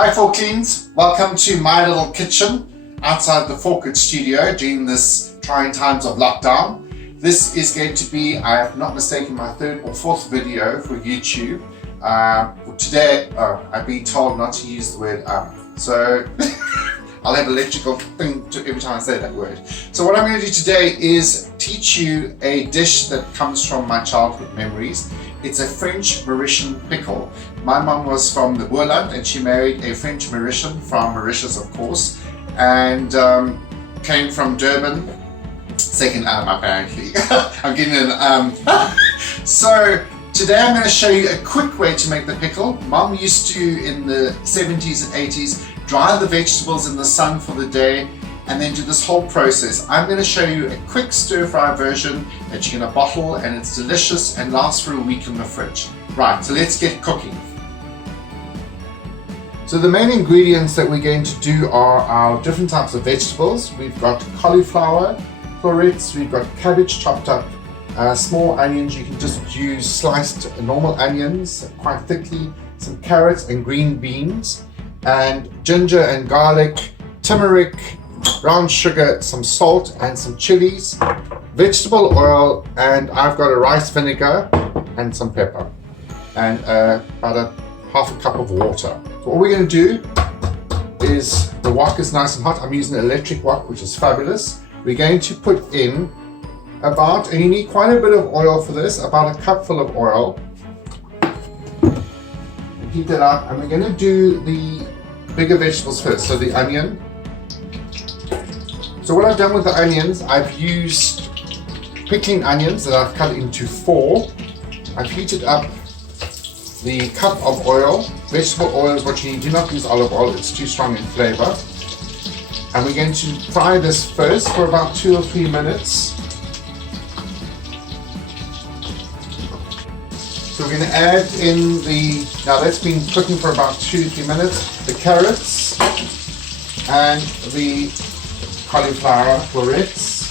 Hi Forklings, welcome to my little kitchen outside the Forked studio during this trying times of lockdown. This is going to be, I have not mistaken, my third or fourth video for YouTube. Today, I've been told not to use the word so I'll have an electrical thing every time I say that word. So what I'm going to do today is teach you a dish that comes from my childhood memories. It's a French Mauritian pickle. My mum was from the Boerland and she married a French Mauritian from Mauritius, of course, and came from Durban. Second apparently. I'm getting an So today I'm going to show you a quick way to make the pickle. Mum used to, in the 70s and 80s, dry the vegetables in the sun for the day and then do this whole process. I'm going to show you a quick stir-fry version that you can bottle, and it's delicious and lasts for a week in the fridge. Right, so let's get cooking. So the main ingredients that we're going to do are our different types of vegetables. We've got cauliflower, florets, we've got cabbage chopped up, small onions, you can just use sliced normal onions quite thickly, some carrots and green beans, and ginger and garlic, turmeric, brown sugar, some salt and some chillies, vegetable oil, and I've got a rice vinegar and some pepper, and about half a cup of water. So all we're going to do is, the wok is nice and hot. I'm using an electric wok, which is fabulous. We're going to put in about, and you need quite a bit of oil for this, about a cupful of oil. Heat that up, and we're going to do the bigger vegetables first. So the onion. So what I've done with the onions, I've used pickling onions that I've cut into 4. I've heated up the cup of oil. Vegetable oil is what you need. Do not use olive oil, it's too strong in flavor. And we're going to fry this first for about 2 or 3 minutes. So we're going to add in the, now that's been cooking for about 2 to 3 minutes, the carrots and the cauliflower florets.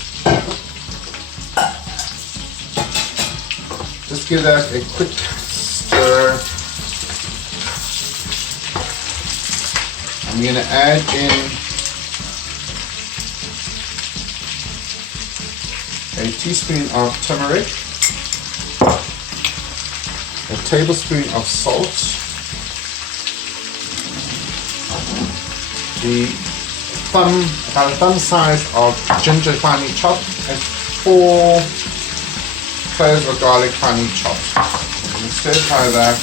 Just give that a quick stir. I'm going to add in a teaspoon of turmeric, a tablespoon of salt, about a thumb size of ginger finely chopped, and 4 cloves of garlic finely chopped. I'm going to stir fry that.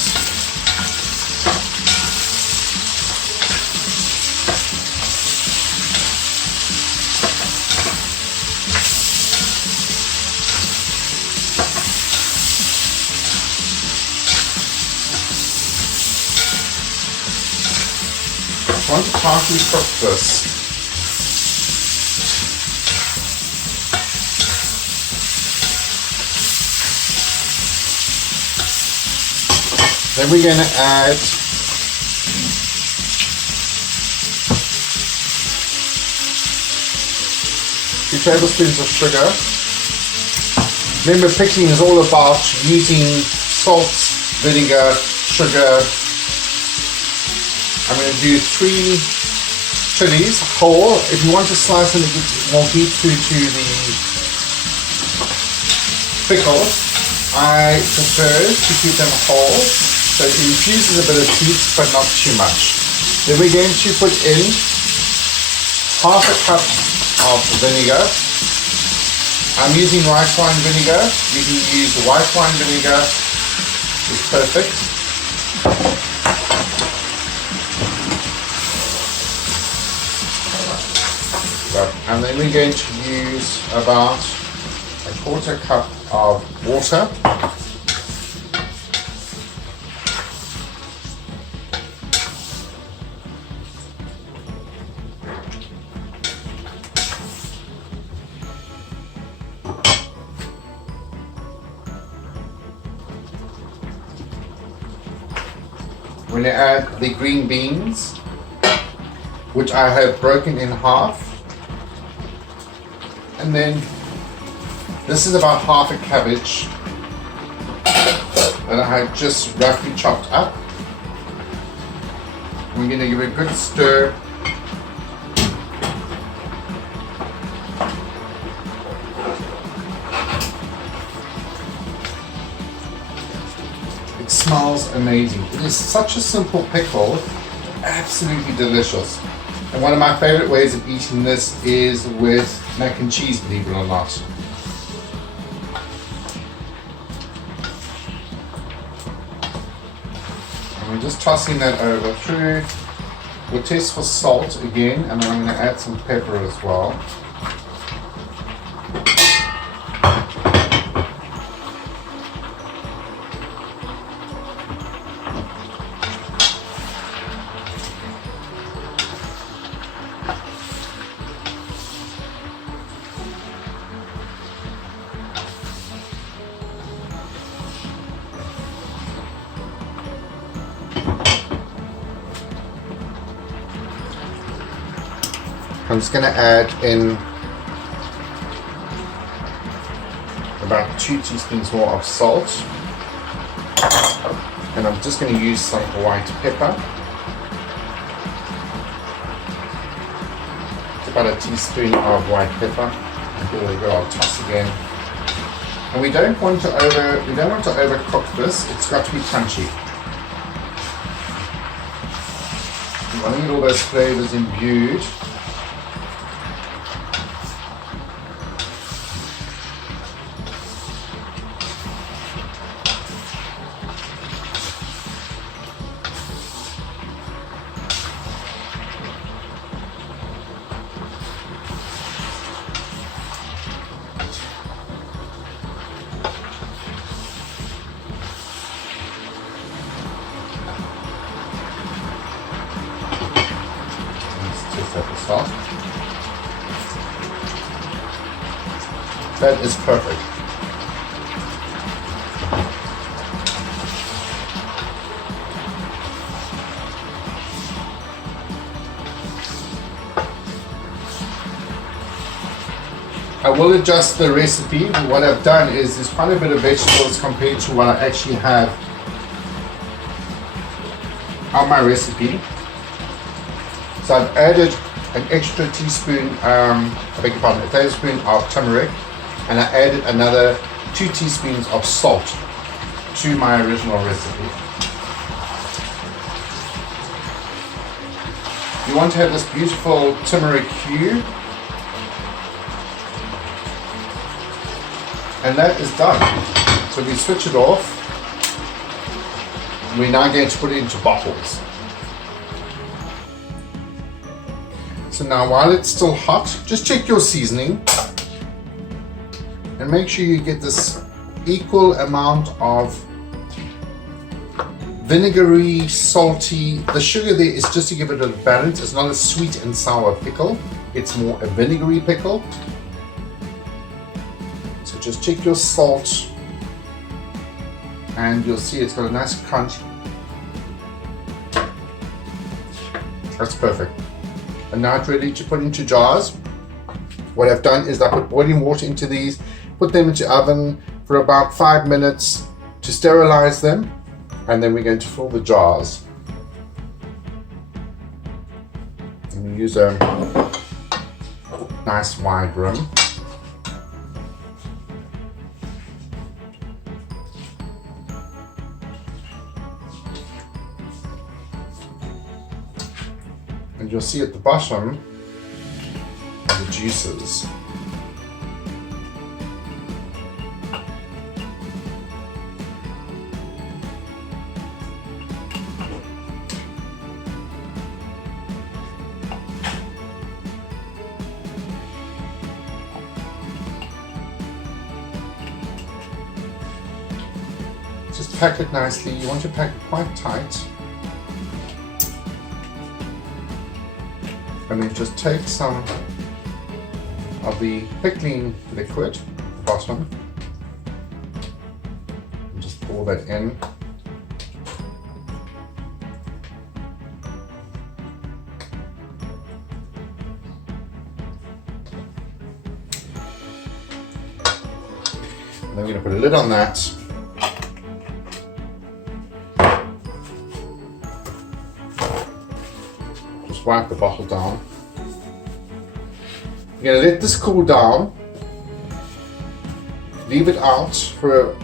I want to partly cook this. Then we're going to add 2 tablespoons of sugar. Remember, pickling is all about using salt, vinegar, sugar. I'm going to do 3 chillies whole. If you want to slice them a bit more heat through to the pickle, I prefer to keep them whole, so it infuses a bit of heat but not too much. Then we're going to put in half a cup of vinegar. I'm using rice wine vinegar. You can use white wine vinegar, it's perfect. And then we're going to use about a 1/4 cup of water. We're going to add the green beans, which I have broken in half. And then this is about half a cabbage that I have just roughly chopped up. We're going to give it a good stir. It smells amazing. It is such a simple pickle, absolutely delicious. And one of my favorite ways of eating this is with mac and cheese, believe it or not. And we're just tossing that over through. We'll test for salt again, and then I'm going to add some pepper as well. I'm just going to add in about 2 teaspoons more of salt, and I'm just going to use some white pepper. It's about a teaspoon of white pepper. And here we go. I'll toss again. And we don't want to overcook this. It's got to be crunchy. We want to get all those flavors imbued. That is perfect. I will adjust the recipe. What I've done is there's quite a bit of vegetables compared to what I actually have on my recipe. So I've added an extra teaspoon, a tablespoon of turmeric, and I added another 2 teaspoons of salt to my original recipe. You want to have this beautiful turmeric hue, and that is done. So we switch it off. We're now going to put it into bottles. So now while it's still hot, just check your seasoning and make sure you get this equal amount of vinegary, salty. The sugar there is just to give it a balance. It's not a sweet and sour pickle. It's more a vinegary pickle. So just check your salt and you'll see it's got a nice crunch. That's perfect. And now it's ready to put into jars. What I've done is I put boiling water into these, put them into oven for about 5 minutes to sterilize them, and then we're going to fill the jars. And we use a nice wide rim. And you'll see at the bottom are the juices. Just pack it nicely. You want to pack it quite tight. And then just take some of the pickling liquid at the bottom and just pour that in. And then we're going to put a lid on that. Just wipe the bottle down. You're going to let this cool down. Leave it out for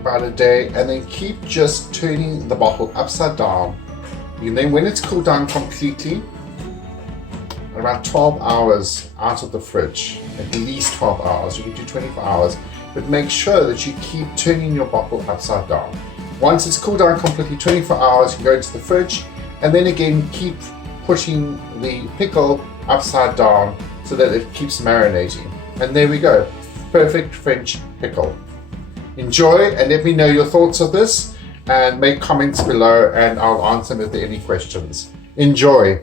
about a day, and then keep just turning the bottle upside down. And then when it's cooled down completely, about 12 hours out of the fridge, at least 12 hours, you can do 24 hours, but make sure that you keep turning your bottle upside down. Once it's cooled down completely, 24 hours, you go into the fridge, and then again keep pushing the pickle upside down so that it keeps marinating. And there we go, perfect French pickle. Enjoy, and let me know your thoughts of this, and make comments below, and I'll answer them if there are any questions. Enjoy.